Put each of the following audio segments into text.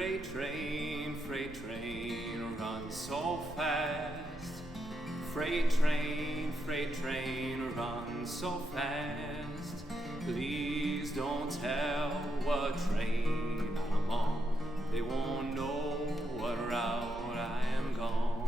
freight train, run so fast. Freight train, run so fast. Please don't tell what train I'm on. They won't know what route I am gone.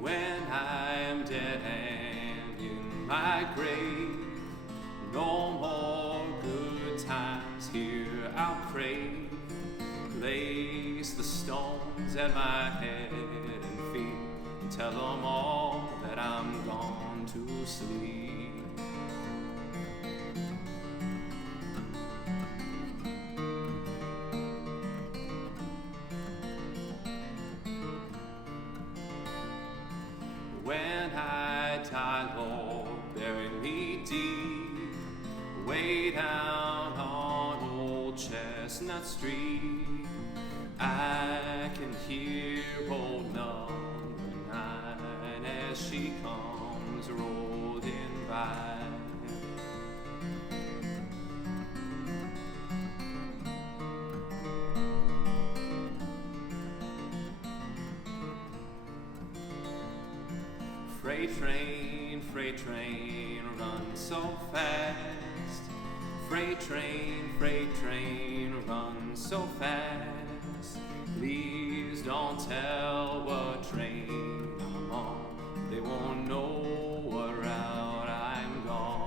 When I'm dead and in my grave, no more good times here I'll crave. Place the stones at my head and feet, and tell them all that I'm gone to sleep. When I die, Lord, bury me deep, way down on Old Chestnut Street. I can hear old Number 9 as she comes rolling by. Freight train, run so fast. Freight train, run so fast. Please don't tell what train I'm on. They won't know what route I'm gone.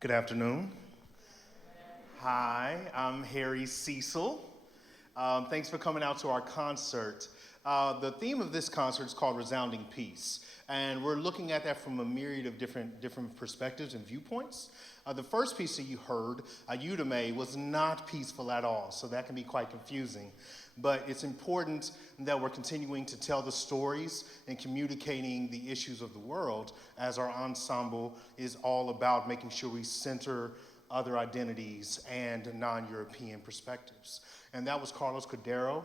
Good afternoon. Hi, I'm Harry Cecil. Thanks for coming out to our concert. The theme of this concert is called Resounding Peace, and we're looking at that from a myriad of different perspectives and viewpoints. The first piece that you heard, Udemy, was not peaceful at all, so that can be quite confusing. But it's important that we're continuing to tell the stories and communicating the issues of the world, as our ensemble is all about making sure we center other identities and non-European perspectives. And that was Carlos Cordero,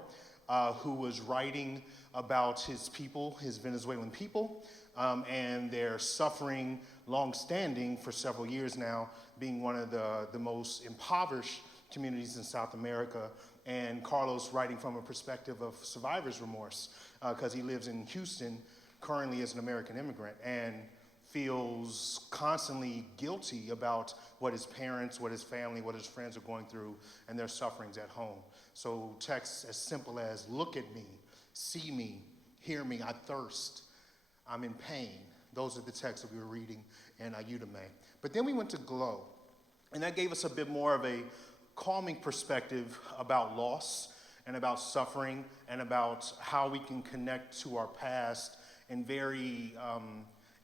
who was writing about his people, his Venezuelan people, and their suffering long-standing for several years now, being one of the most impoverished communities in South America. And Carlos writing from a perspective of survivor's remorse, because he lives in Houston currently as an American immigrant and feels constantly guilty about what his parents, what his family, what his friends are going through and their sufferings at home. So texts as simple as, look at me, see me, hear me, I thirst, I'm in pain. Those are the texts that we were reading in Udemy. But then we went to Glow, and that gave us a bit more of a calming perspective about loss and about suffering and about how we can connect to our past in very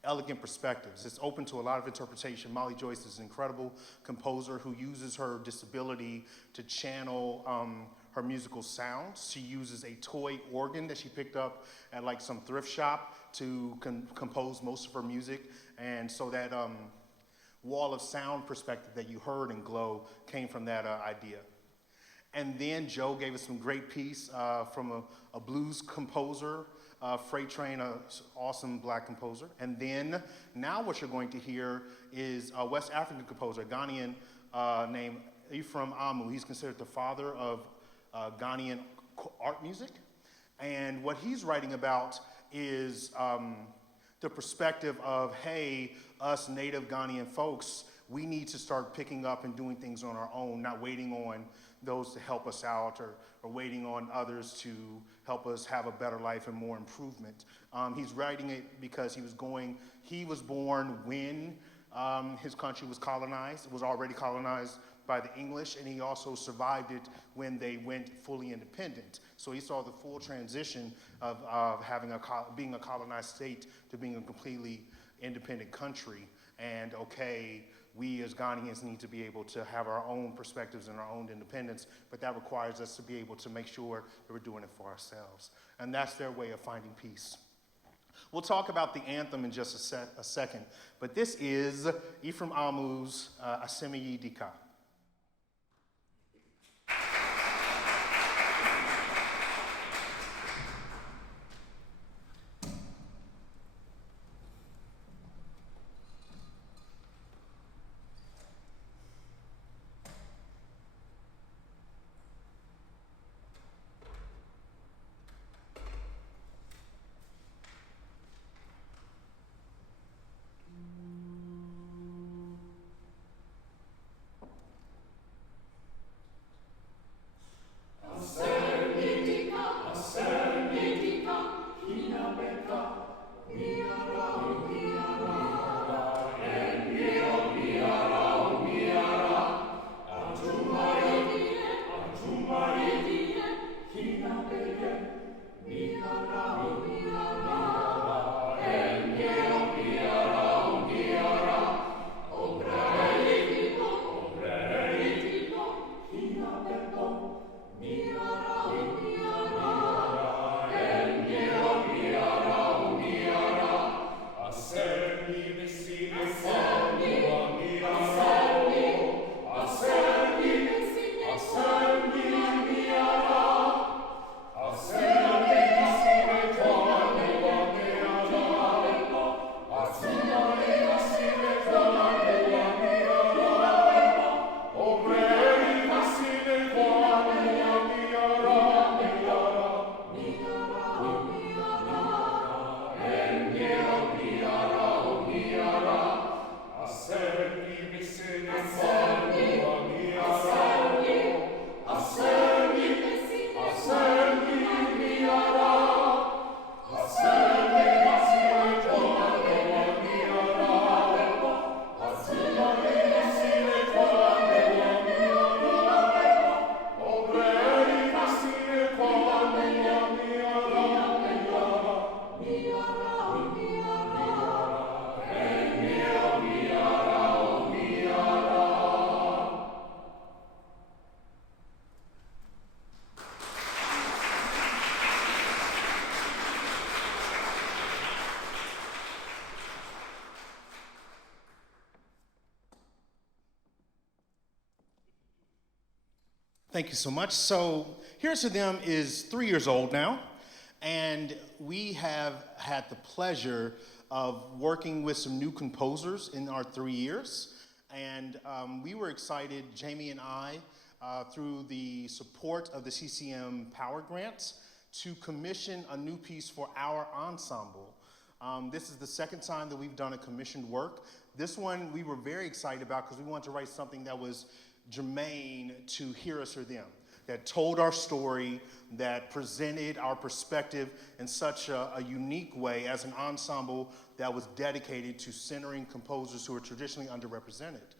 elegant perspectives. It's open to a lot of interpretation. Molly Joyce is an incredible composer who uses her disability to channel her musical sounds. She uses a toy organ that she picked up at like some thrift shop to compose most of her music. And so that wall of sound perspective that you heard in Glow came from that idea. And then Joe gave us some great piece from a blues composer, Freight Train, an awesome black composer. And then now what you're going to hear is a West African composer, a Ghanaian named Ephraim Amu. He's considered the father of Ghanaian art music. And what he's writing about is the perspective of, hey, us native Ghanaian folks, we need to start picking up and doing things on our own, not waiting on those to help us out or waiting on others to help us have a better life and more improvement. He's writing it because he was born when his country was colonized. It was already colonized by the English, and he also survived it when they went fully independent. So he saw the full transition of being a colonized state to being a completely independent country. And okay, we as Ghanaians need to be able to have our own perspectives and our own independence, but that requires us to be able to make sure that we're doing it for ourselves. And that's their way of finding peace. We'll talk about the anthem in just a second, but this is Ephraim Amu's Asemi Dika. Thank you so much. So Here's to Them is 3 years old now, and we have had the pleasure of working with some new composers in our 3 years. And we were excited, Jamie and I, through the support of the CCM Power Grants, to commission a new piece for our ensemble. This is the second time that we've done a commissioned work. This one we were very excited about because we wanted to write something that was germane to Hear Us or Them, that told our story, that presented our perspective in such a unique way as an ensemble that was dedicated to centering composers who are traditionally underrepresented.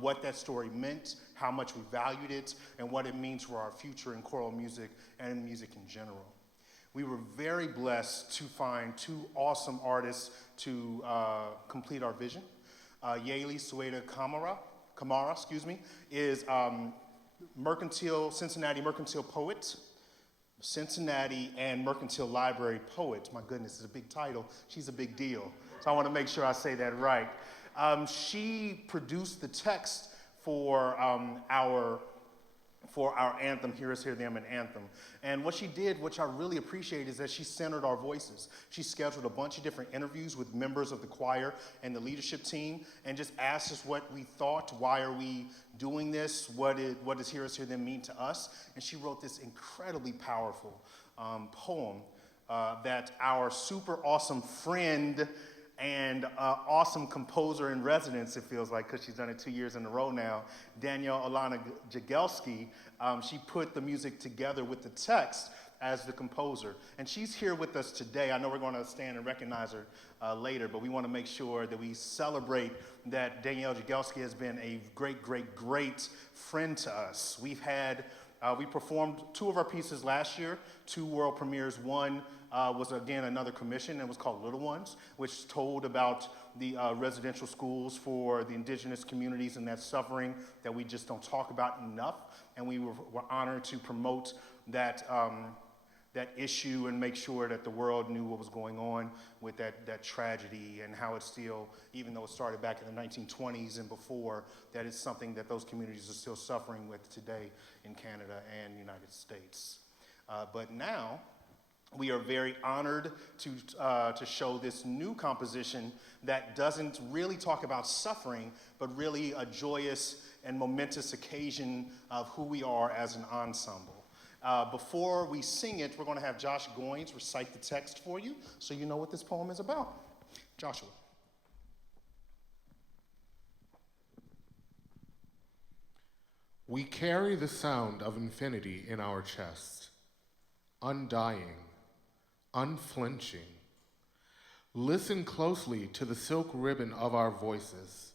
What that story meant, how much we valued it, and what it means for our future in choral music and in music in general. We were very blessed to find two awesome artists to complete our vision. Yalie Kamara, is Cincinnati mercantile poet, Cincinnati and Mercantile Library poet. My goodness, it's a big title. She's a big deal. So I want to make sure I say that right. She produced the text for our anthem, Hear Us, Hear Them, and Anthem. And what she did, which I really appreciate, is that she centered our voices. She scheduled a bunch of different interviews with members of the choir and the leadership team, and just asked us what we thought, why are we doing this, what does Hear Us, Hear Them mean to us? And she wrote this incredibly powerful poem that our super awesome friend and awesome composer in residence, it feels like, because she's done it 2 years in a row now, Danielle Olana Jagelski. She put the music together with the text as the composer. And she's here with us today. I know we're going to stand and recognize her later, but we want to make sure that we celebrate that Danielle Jagelski has been a great, great, great friend to us. We performed 2 of our pieces last year, 2 world premieres. One was, again, another commission. It was called Little Ones, which told about the residential schools for the indigenous communities and that suffering that we just don't talk about enough. And we were honored to promote that issue and make sure that the world knew what was going on with that tragedy, and how it's still, even though it started back in the 1920s and before, that is something that those communities are still suffering with today in Canada and the United States. But now, we are very honored to show this new composition that doesn't really talk about suffering, but really a joyous and momentous occasion of who we are as an ensemble. Before we sing it, we're going to have Josh Goins recite the text for you, so you know what this poem is about. Joshua. We carry the sound of infinity in our chest, undying, unflinching. Listen closely to the silk ribbon of our voices,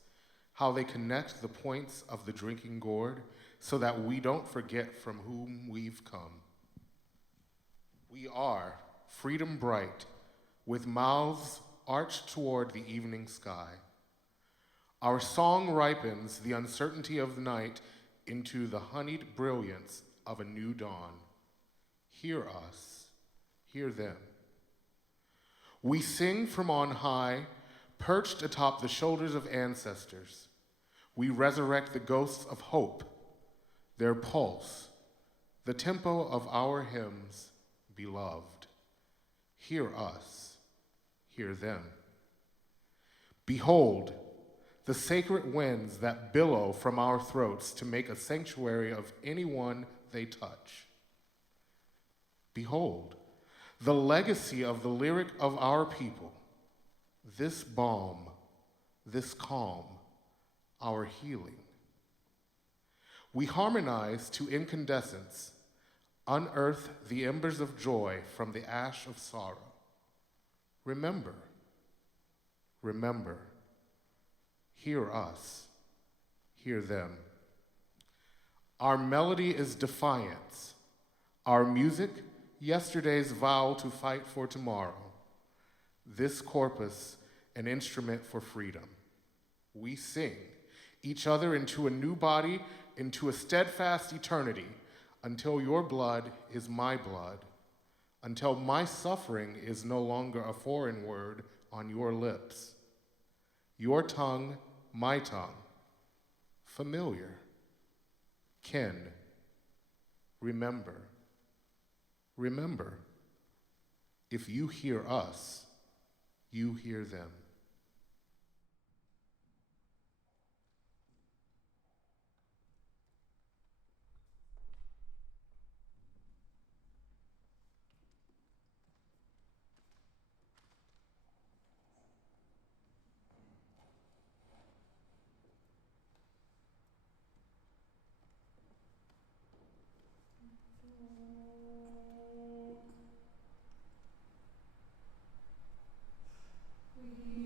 how they connect the points of the drinking gourd, so that we don't forget from whom we've come. We are freedom bright, with mouths arched toward the evening sky. Our song ripens the uncertainty of the night into the honeyed brilliance of a new dawn. Hear us, hear them. We sing from on high, perched atop the shoulders of ancestors. We resurrect the ghosts of hope, their pulse, the tempo of our hymns, beloved. Hear us, hear them. Behold, the sacred winds that billow from our throats to make a sanctuary of anyone they touch. Behold, the legacy of the lyric of our people, this balm, this calm, our healing. We harmonize to incandescence, unearth the embers of joy from the ash of sorrow. Remember, remember, hear us, hear them. Our melody is defiance, our music, yesterday's vow to fight for tomorrow. This corpus, an instrument for freedom. We sing each other into a new body, into a steadfast eternity, until your blood is my blood, until my suffering is no longer a foreign word on your lips. Your tongue, my tongue, familiar, kin, remember. Remember, if you hear us, you hear them. We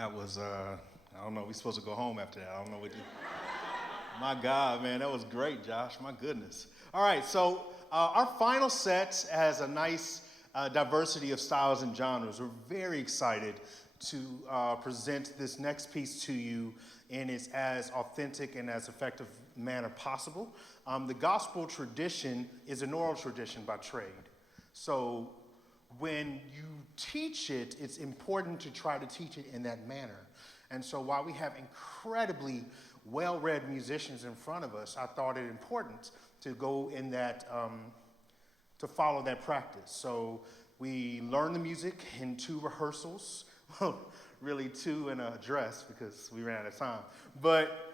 That was, I don't know, we're supposed to go home after that. I don't know what you... My God, man, that was great, Josh. My goodness. All right, so our final set has a nice diversity of styles and genres. We're very excited to present this next piece to you in its as authentic and as effective manner possible. The gospel tradition is an oral tradition by trade. So when you teach it, it's important to try to teach it in that manner. And so while we have incredibly well-read musicians in front of us, I thought it important to go in that, to follow that practice. So we learn the music in 2 rehearsals, really 2 in a dress because we ran out of time. But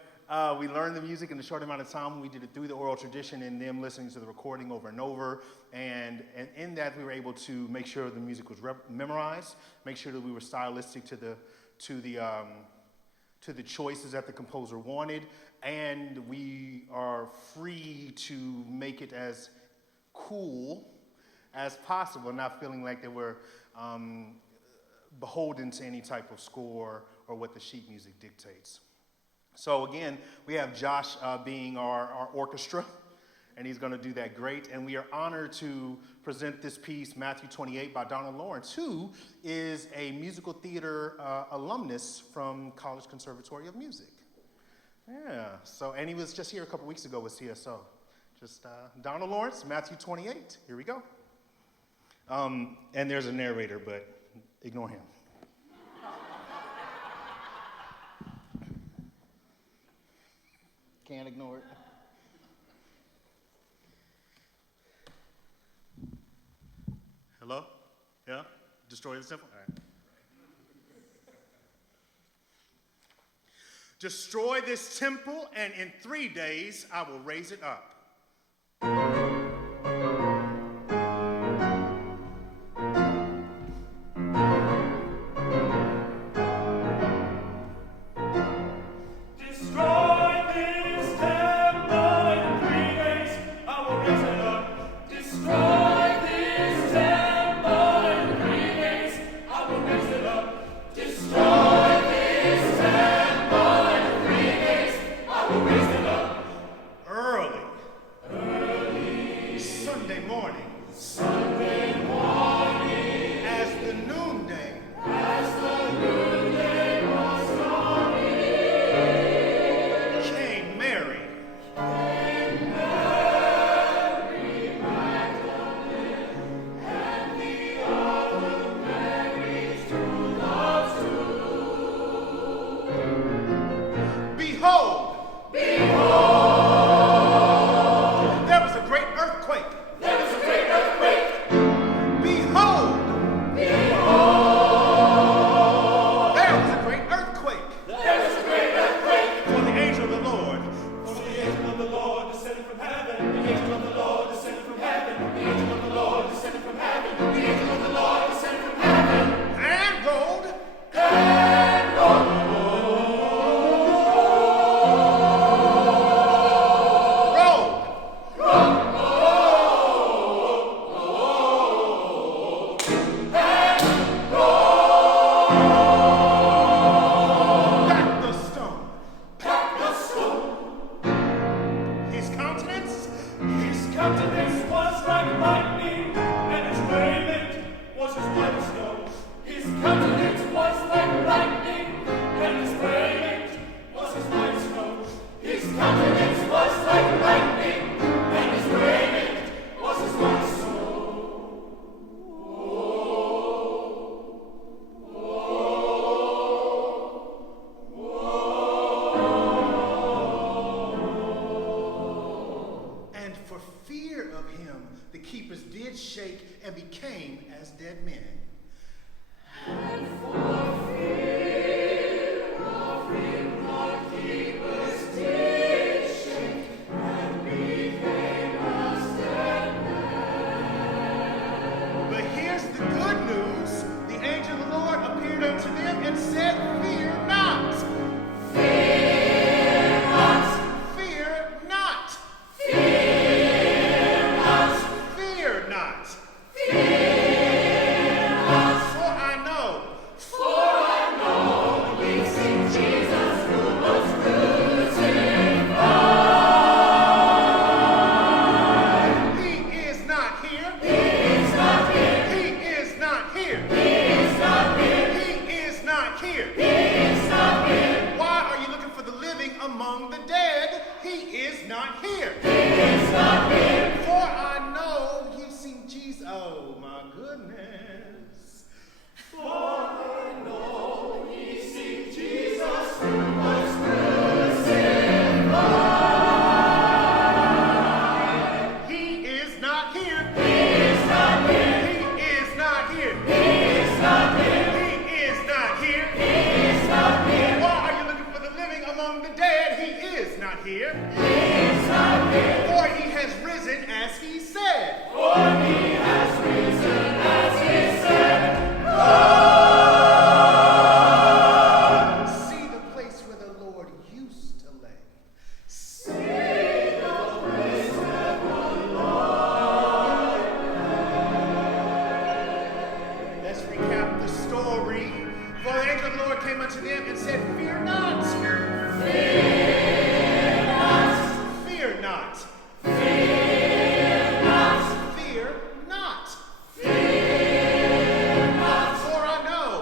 we learned the music in a short amount of time. We did it through the oral tradition and them listening to the recording over and over. And in that, we were able to make sure the music was memorized, make sure that we were stylistic to the choices that the composer wanted, and we are free to make it as cool as possible, not feeling like they were beholden to any type of score or what the sheet music dictates. So again, we have Josh being our orchestra, and he's going to do that great. And we are honored to present this piece, Matthew 28, by Donna Lawrence, who is a musical theater alumnus from College Conservatory of Music. Yeah, so, and he was just here a couple weeks ago with CSO. Just Donna Lawrence, Matthew 28. Here we go. And there's a narrator, but ignore him. Can't ignore it. Hello? Yeah? Destroy the temple? All right. Destroy this temple, and in 3 days I will raise it up. For Oh my goodness. For I know ye seek Jesus who was crucified. He is not here. He is not here. He is not here. He is not here. He is not here. He is not here. Why are you looking for the living among the dead? He is not here. He is not here. For he has risen as he said. For he has risen as he said. See the place where the Lord used to lay. See the place where the Lord lay. Let's recap the story. For the angel of the Lord came unto them and said, Fear not. Fear not. Fear not. Fear not. Fear not. Fear not. For I know.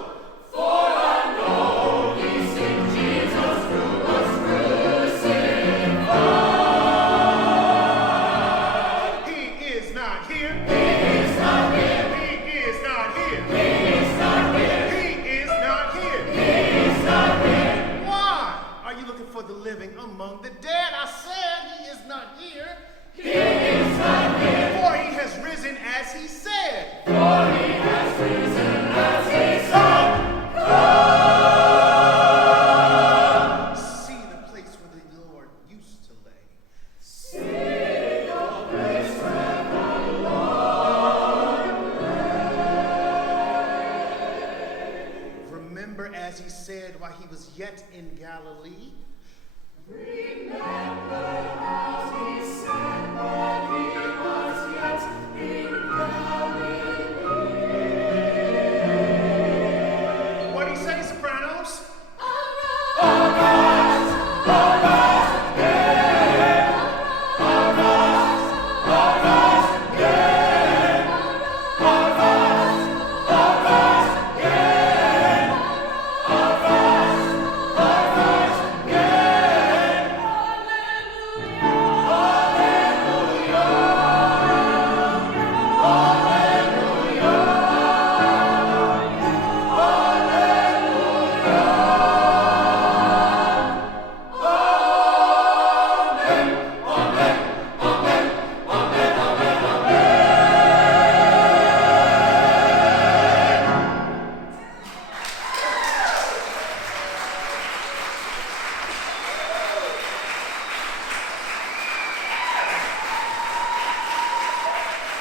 For I know ye seek Jesus who was crucified. He is not here. He is not here. He is not here. He is not here. He is not here. He is not here. Why are you looking for the living among the dead? I said he is not here. He is not here. For he has risen as he said. For he has risen as he said. See the place where the Lord used to lay. See the place where the Lord lay. Remember as he said while he was yet in Galilee. Remember as he said when he was yet in Galilee. What did he say, Sopranos? Arise, arise again. Arise, arise again. Arise, arise again. Arise, arise again.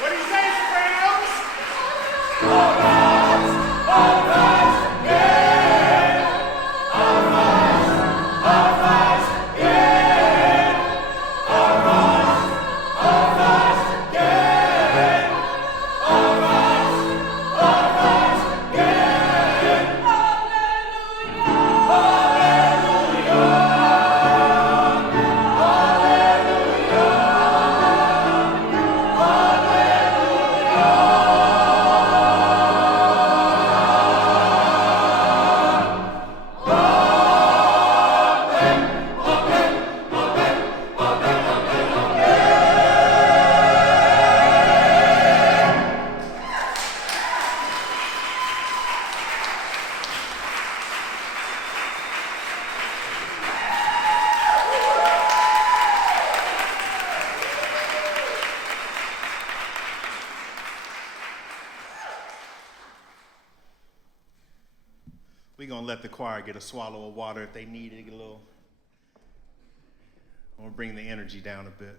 What did he say, Sopranos? Arise, arise again. Arise, arise again. Arise, arise again. Arise, arise again. We're going to let the choir get a swallow of water if they need it. Get a little. We'll bring the energy down a bit.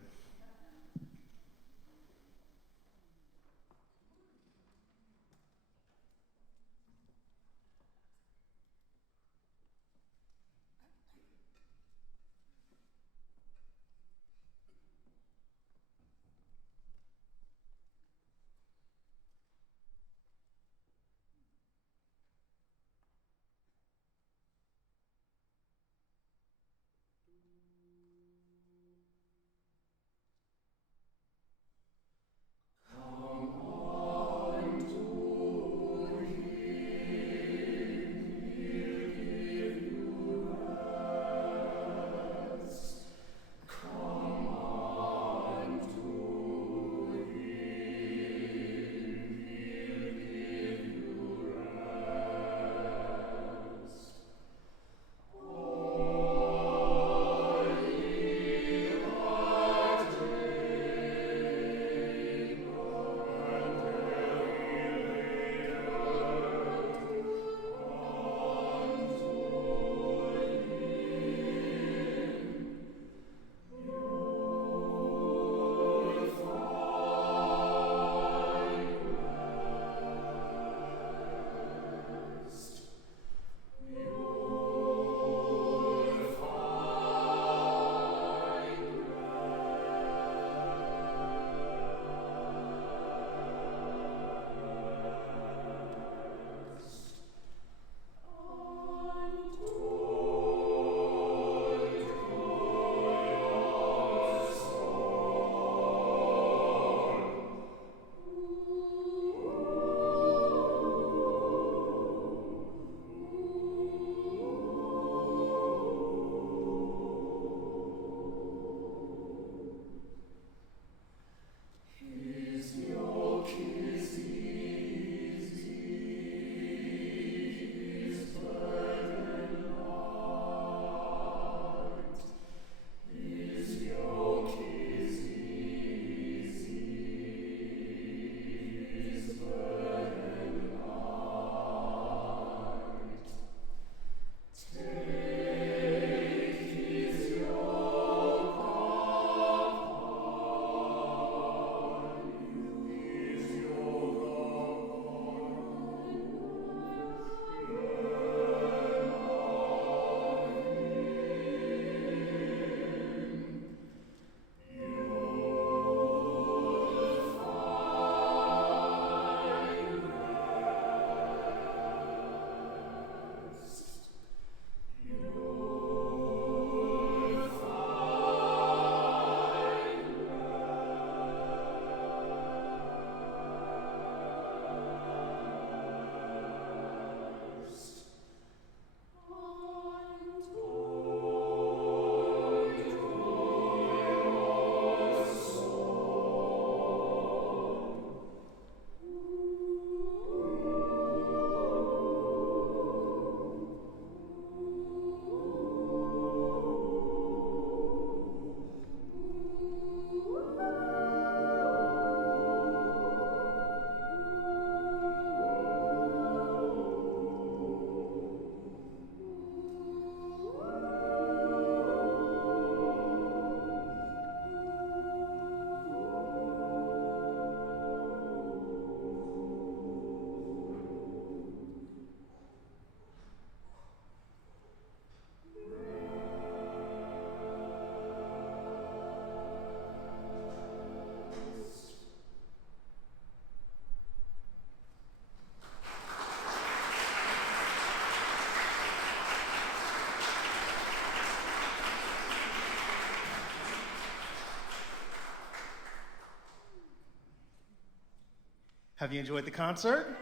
Have you enjoyed the concert?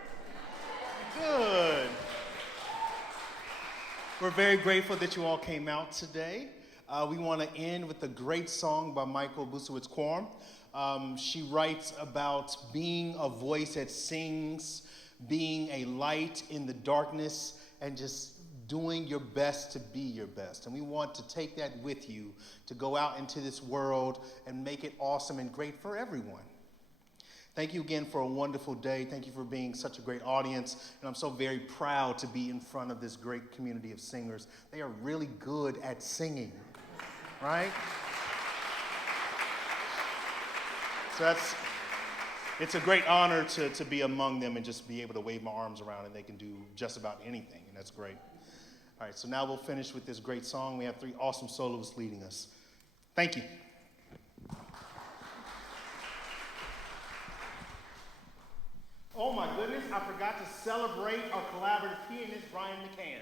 Good. We're very grateful that you all came out today. We want to end with a great song by Michael Busewitz-Quorum. She writes about being a voice that sings, being a light in the darkness, and just doing your best to be your best. And we want to take that with you to go out into this world and make it awesome and great for everyone. Thank you again for a wonderful day. Thank you for being such a great audience. And I'm so very proud to be in front of this great community of singers. They are really good at singing, right? So it's a great honor to be among them and just be able to wave my arms around, and they can do just about anything, and that's great. All right, so now we'll finish with this great song. We have 3 awesome soloists leading us. Thank you. Oh my goodness, I forgot to celebrate our collaborative pianist, Brian McCann.